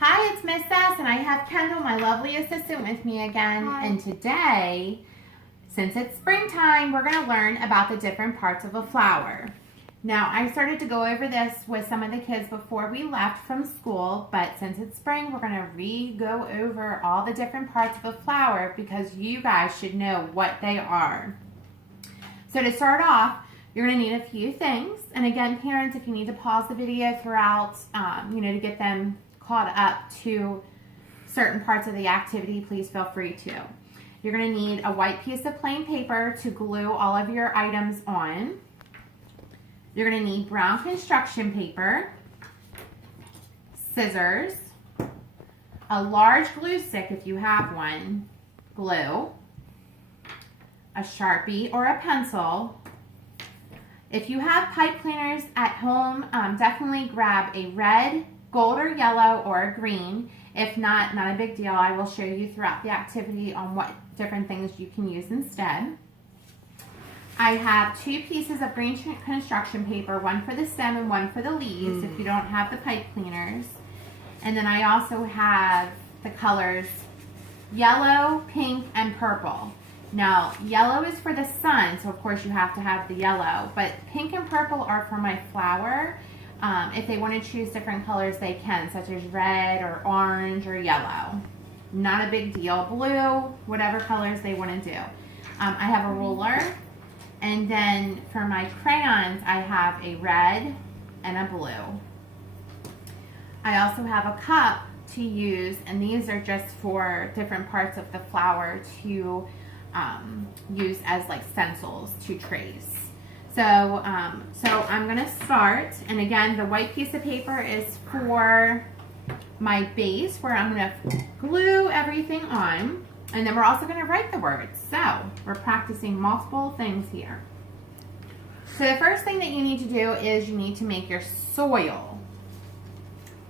Hi, it's Miss Sass, and I have Kendall, my lovely assistant, with me again. Hi. And today, since it's springtime, we're going to learn about the different parts of a flower. Now, I started to go over this with some of the kids before we left from school, but since it's spring, we're going to go over all the different parts of a flower because you guys should know what they are. So to start off, you're going to need a few things. And again, parents, if you need to pause the video throughout, to get them caught up to certain parts of the activity, please feel free to. You're going to need a white piece of plain paper to glue all of your items on. You're going to need brown construction paper, scissors, a large glue stick if you have one, glue, a Sharpie or a pencil. If you have pipe cleaners at home, definitely grab a red, gold or yellow, or a green. If not a big deal. I will show you throughout the activity on what different things you can use instead. I have 2 pieces of green construction paper, one for the stem and one for the leaves if you don't have the pipe cleaners. And then I also have the colors yellow, pink, and purple. Now, yellow is for the sun, so of course you have to have the yellow, but pink and purple are for my flower. If they want to choose different colors, they can, such as red or orange or yellow. Not a big deal. Blue, whatever colors they want to do. I have a ruler, and then for my crayons, I have a red and a blue. I also have a cup to use, and these are just for different parts of the flower to use as like stencils to trace. So I'm going to start, and again, the white piece of paper is for my base where I'm going to glue everything on, and then we're also going to write the words. So we're practicing multiple things here. So the first thing that you need to do is you need to make your soil.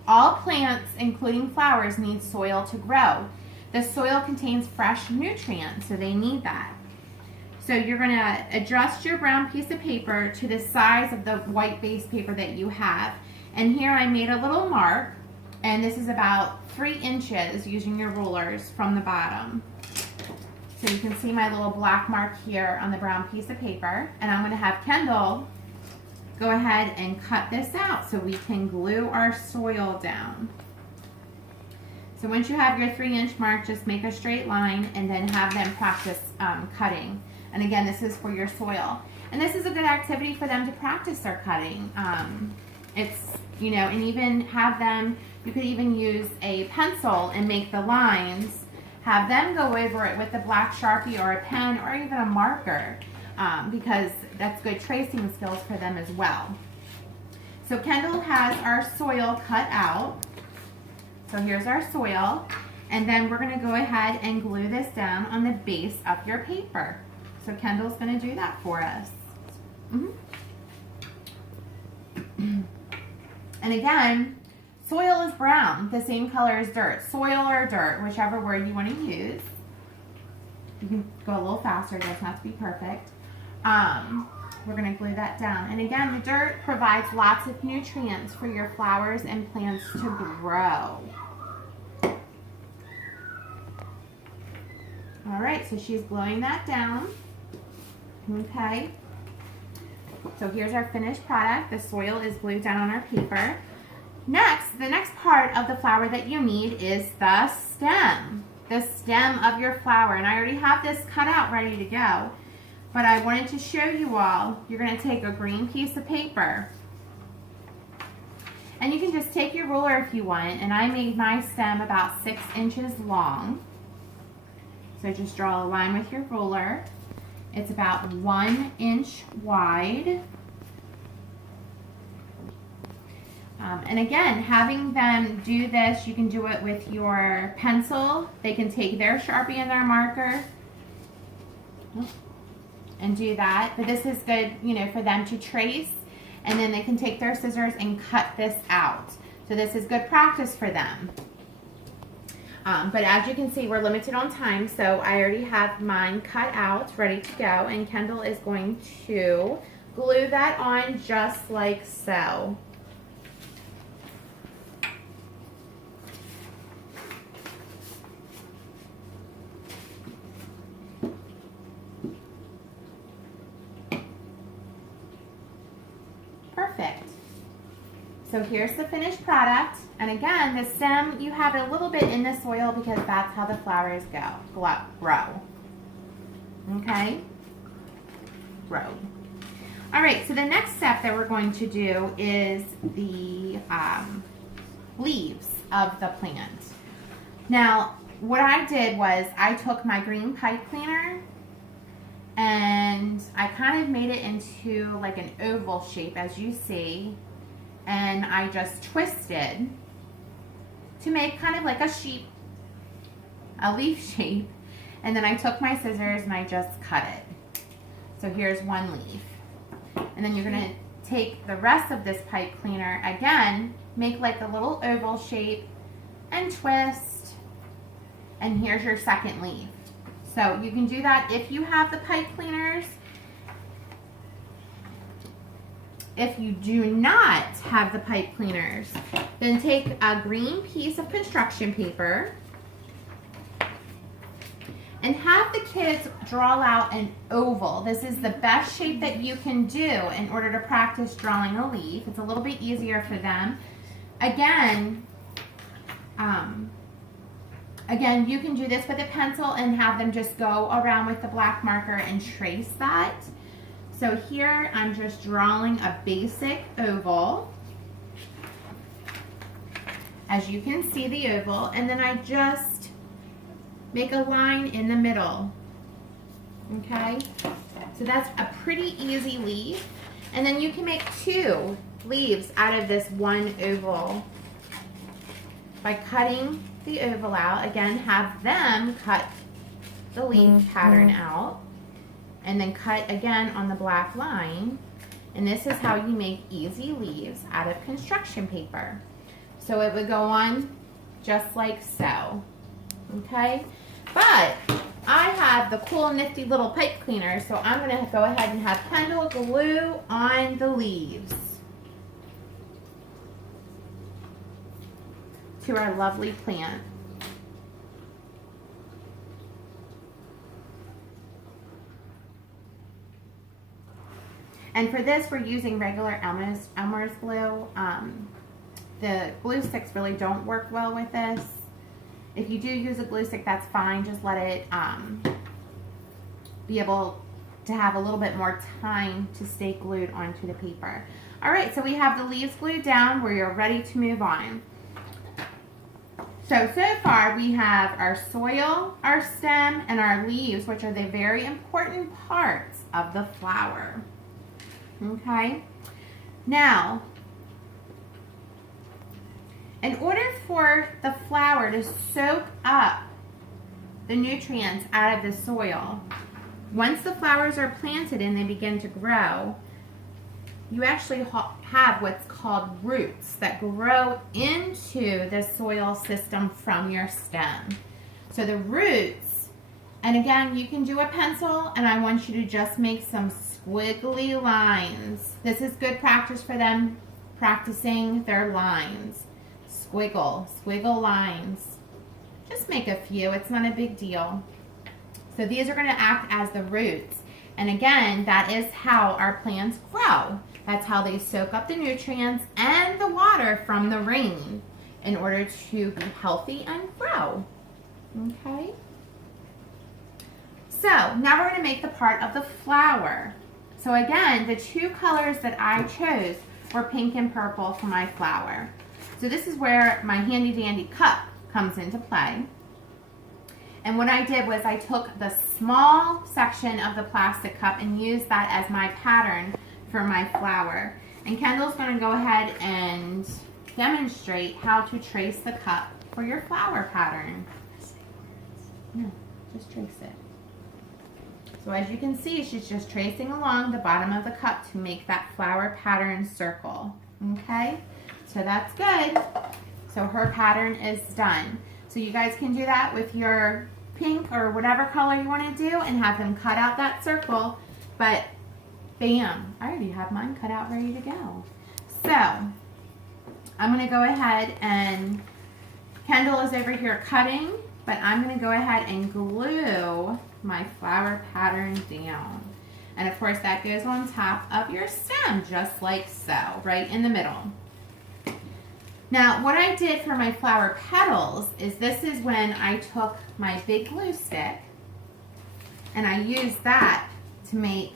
All plants, including flowers, need soil to grow. The soil contains fresh nutrients, so they need that. So you're going to adjust your brown piece of paper to the size of the white base paper that you have. And here I made a little mark, and this is about 3 inches using your rulers from the bottom. So you can see my little black mark here on the brown piece of paper. And I'm going to have Kendall go ahead and cut this out so we can glue our soil down. So once you have your 3-inch mark, just make a straight line and then have them practice cutting. And again, this is for your soil. And this is a good activity for them to practice their cutting. And even have them, you could even use a pencil and make the lines, have them go over it with a black Sharpie or a pen or even a marker, because that's good tracing skills for them as well. So Kendall has our soil cut out. So here's our soil. And then we're going to go ahead and glue this down on the base of your paper. So Kendall's going to do that for us. And again, soil is brown, the same color as dirt. Soil or dirt, whichever word you want to use. You can go a little faster, it doesn't have to be perfect. We're going to glue that down. And again, the dirt provides lots of nutrients for your flowers and plants to grow. All right, so she's gluing that down. Okay, so here's our finished product. The soil is glued down on our paper. Next, the next part of the flower that you need is the stem of your flower. And I already have this cut out ready to go, but I wanted to show you all. You're going to take a green piece of paper, and you can just take your ruler if you want, and I made my stem about 6 inches long. So just draw a line with your ruler. It's about 1 inch wide. And again, having them do this, you can do it with your pencil. They can take their Sharpie and their marker and do that. But this is good, for them to trace. And then they can take their scissors and cut this out. So this is good practice for them. But as you can see, we're limited on time, so I already have mine cut out, ready to go, and Kendall is going to glue that on just like so. So here's the finished product. And again, the stem, you have it a little bit in the soil because that's how the flowers grow. Okay? Grow. All right, so the next step that we're going to do is the leaves of the plant. Now, what I did was I took my green pipe cleaner and I kind of made it into like an oval shape, as you see, and I just twisted to make kind of like a leaf shape, and then I took my scissors and I just cut it. So here's one leaf. And then you're gonna take the rest of this pipe cleaner, again, make like a little oval shape and twist, and here's your second leaf. So you can do that if you have the pipe cleaners. If you do not have the pipe cleaners, then take a green piece of construction paper and have the kids draw out an oval. This is the best shape that you can do in order to practice drawing a leaf. It's a little bit easier for them. Again, you can do this with a pencil and have them just go around with the black marker and trace that. So here I'm just drawing a basic oval. As you can see, the oval, and then I just make a line in the middle. Okay, so that's a pretty easy leaf. And then you can make two leaves out of this one oval by cutting the oval out. Again, have them cut the leaf pattern out and then cut again on the black line. And this is how you make easy leaves out of construction paper. So it would go on just like so. Okay, but I have the cool nifty little pipe cleaner, so I'm going to go ahead and have Kendall glue on the leaves to our lovely plant. And for this, we're using regular Elmer's glue. The glue sticks really don't work well with this. If you do use a glue stick, that's fine. Just let it be able to have a little bit more time to stay glued onto the paper. All right, so we have the leaves glued down. We're ready to move on. So far we have our soil, our stem, and our leaves, which are the very important parts of the flower. Okay, now, in order for the flower to soak up the nutrients out of the soil, once the flowers are planted and they begin to grow, you actually have what's called roots that grow into the soil system from your stem. So the roots, and again, you can do a pencil, and I want you to just make some squiggly lines. This is good practice for them practicing their lines. Squiggle lines. Just make a few, it's not a big deal. So these are going to act as the roots. And again, that is how our plants grow. That's how they soak up the nutrients and the water from the rain in order to be healthy and grow. Okay? So now we're going to make the part of the flower. So again, the two colors that I chose were pink and purple for my flower. So this is where my handy dandy cup comes into play. And what I did was I took the small section of the plastic cup and used that as my pattern for my flower. And Kendall's going to go ahead and demonstrate how to trace the cup for your flower pattern. No, just trace it. So as you can see, she's just tracing along the bottom of the cup to make that flower pattern circle. Okay, so that's good. So her pattern is done. So you guys can do that with your pink or whatever color you want to do and have them cut out that circle. But bam, I already have mine cut out ready to go. So I'm going to go ahead and Kendall is over here cutting, but I'm going to go ahead and glue my flower pattern down. And of course that goes on top of your stem just like so, right in the middle. Now, what I did for my flower petals is this is when I took my big glue stick and I used that to make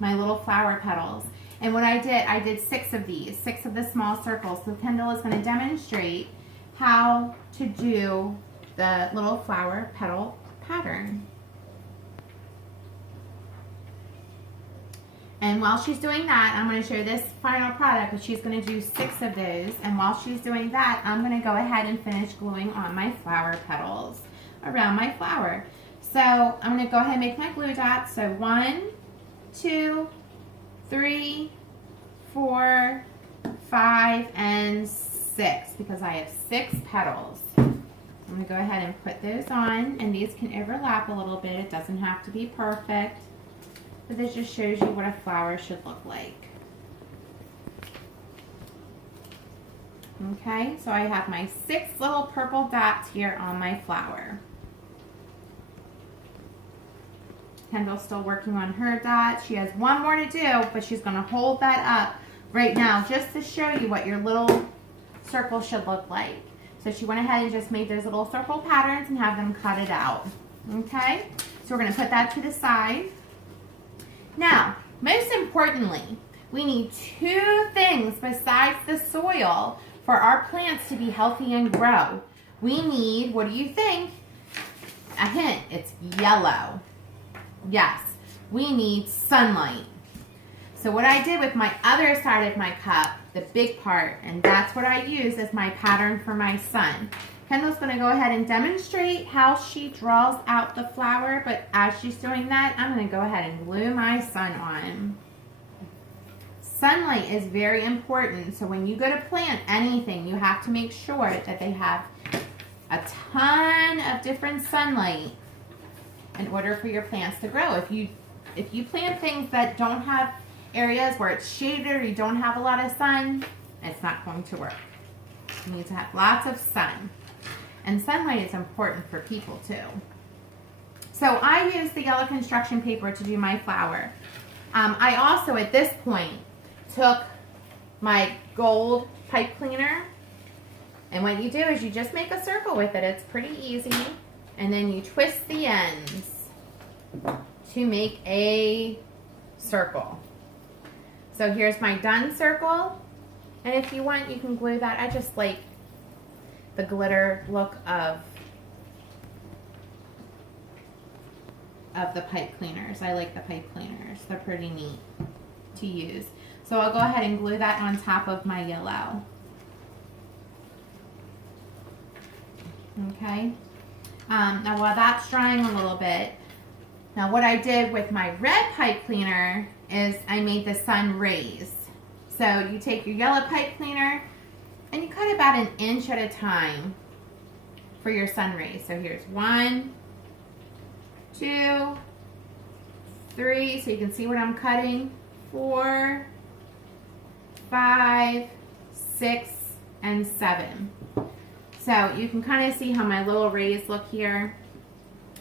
my little flower petals. And what I did 6 of these, 6 of the small circles. So Kendall is going to demonstrate how to do the little flower petal pattern. And while she's doing that, I'm going to show this final product, but she's going to do 6 of those. And while she's doing that, I'm going to go ahead and finish gluing on my flower petals around my flower. So I'm going to go ahead and make my glue dots. So 1, 2, 3, 4, 5, and 6, because I have 6 petals. I'm going to go ahead and put those on, and these can overlap a little bit. It doesn't have to be perfect. But this just shows you what a flower should look like. Okay, so I have my 6 little purple dots here on my flower. Kendall's still working on her dots. She has 1 more to do, but she's going to hold that up right now just to show you what your little circle should look like. So she went ahead and just made those little circle patterns and have them cut it out. Okay, so we're going to put that to the side. Now, most importantly, we need 2 things besides the soil for our plants to be healthy and grow. We need, what do you think? A hint, it's yellow. Yes, we need sunlight. So what I did with my other side of my cup, the big part, and that's what I use as my pattern for my sun. Kendall's going to go ahead and demonstrate how she draws out the flower, but as she's doing that, I'm going to go ahead and glue my sun on. Sunlight is very important, so when you go to plant anything, you have to make sure that they have a ton of different sunlight in order for your plants to grow. If you plant things that don't have areas where it's shaded or you don't have a lot of sun, it's not going to work. You need to have lots of sun. And sunlight is important for people too. So I use the yellow construction paper to do my flower. I also, at this point, took my gold pipe cleaner. And what you do is you just make a circle with it. It's pretty easy. And then you twist the ends to make a circle. So here's my done circle. And if you want, you can glue that. I just like the glitter look of the pipe cleaners. I like the pipe cleaners. They're pretty neat to use. So I'll go ahead and glue that on top of my yellow. Okay. Now while that's drying a little bit, now what I did with my red pipe cleaner is I made the sun rays. So you take your yellow pipe cleaner and you cut about 1 inch at a time for your sun rays. So here's 1, 2, 3, so you can see what I'm cutting, 4, 5, 6, and 7. So you can kind of see how my little rays look here.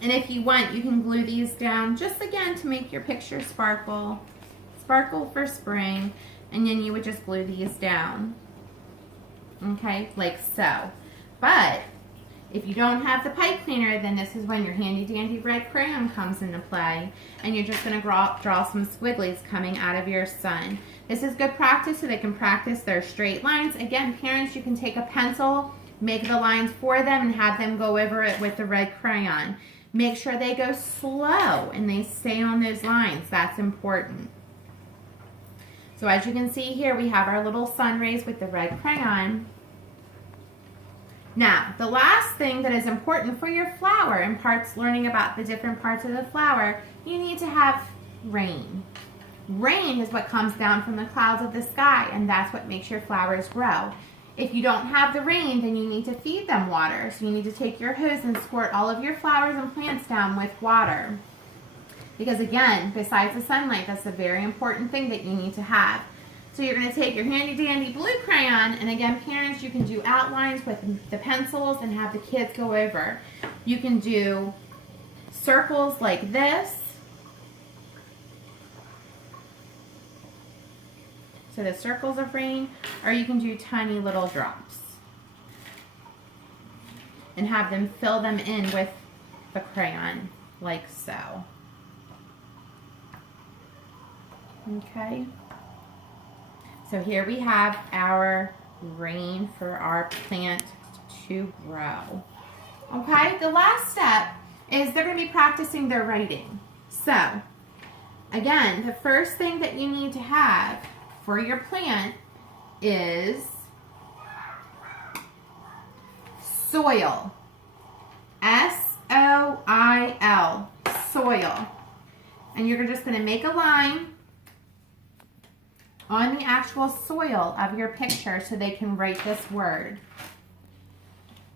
And if you want, you can glue these down just again to make your picture sparkle. Sparkle for spring. And then you would just glue these down. Okay, like so. But if you don't have the pipe cleaner, then this is when your handy dandy red crayon comes into play. And you're just going to draw some squigglies coming out of your sun. This is good practice so they can practice their straight lines. Again, parents, you can take a pencil, make the lines for them, and have them go over it with the red crayon. Make sure they go slow and they stay on those lines. That's important. So as you can see here, we have our little sun rays with the red crayon. Now, the last thing that is important for your flower, in parts learning about the different parts of the flower, you need to have rain. Rain is what comes down from the clouds of the sky, and that's what makes your flowers grow. If you don't have the rain, then you need to feed them water. So you need to take your hose and squirt all of your flowers and plants down with water. Because again, besides the sunlight, that's a very important thing that you need to have. So you're going to take your handy dandy blue crayon, and again, parents, you can do outlines with the pencils and have the kids go over. You can do circles like this. So the circles of rain, or you can do tiny little drops. and have them fill them in with the crayon, like so. Okay. So here we have our rain for our plant to grow. Okay, the last step is they're going to be practicing their writing. So, again, the first thing that you need to have for your plant is soil. S-O-I-L, soil. And you're just going to make a line on the actual soil of your picture so they can write this word.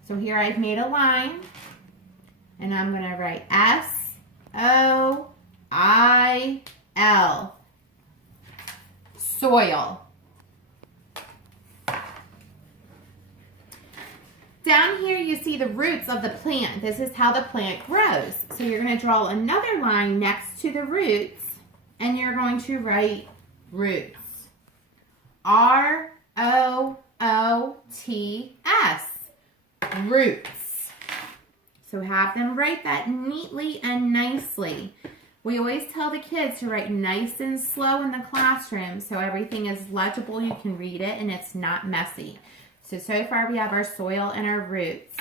So here I've made a line, and I'm going to write S-O-I-L, soil. Down here you see the roots of the plant. This is how the plant grows. So you're going to draw another line next to the roots, and you're going to write roots. R-O-O-T-S, roots. So have them write that neatly and nicely. We always tell the kids to write nice and slow in the classroom so everything is legible, you can read it, and it's not messy. So far we have our soil and our roots.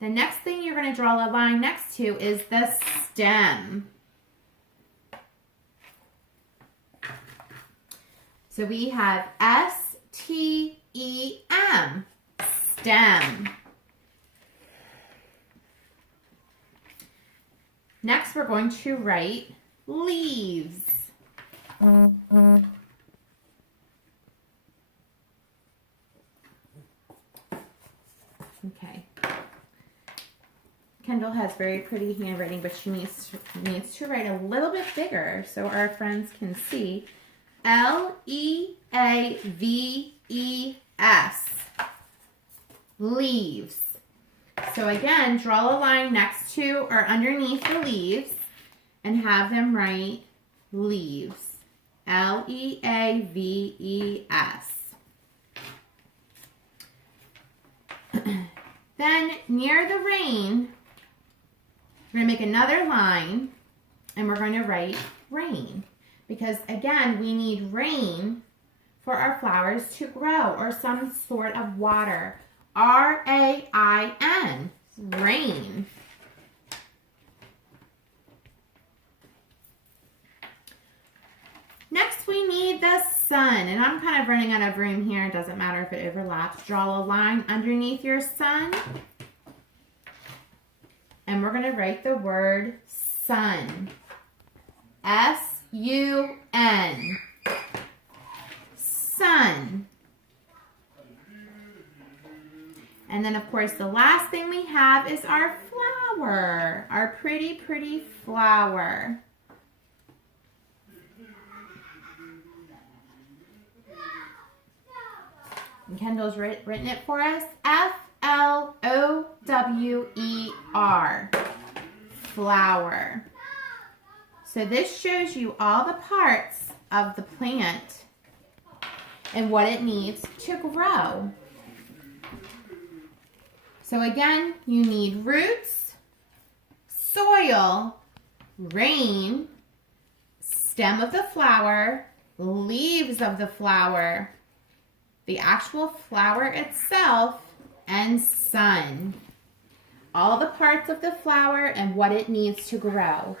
The next thing you're going to draw a line next to is the stem. So we have S-T-E-M, stem. Next, we're going to write leaves. Okay. Kendall has very pretty handwriting, but she needs to write a little bit bigger so our friends can see. L-E-A-V-E-S, leaves. So again, draw a line next to or underneath the leaves and have them write leaves. L-E-A-V-E-S. Then near the rain, we're going to make another line and we're going to write rain. Because again, we need rain for our flowers to grow, or some sort of water. R-A-I-N, rain. Next, we need the sun. And I'm kind of running out of room here. It doesn't matter if it overlaps. Draw a line underneath your sun. And we're going to write the word sun. S-U-N. Sun. And then, of course, the last thing we have is our flower. Our pretty, pretty flower. And Kendall's written it for us. F-L-O-W-E-R. Flower. So this shows you all the parts of the plant and what it needs to grow. So again, you need roots, soil, rain, stem of the flower, leaves of the flower, the actual flower itself, and sun. All the parts of the flower and what it needs to grow.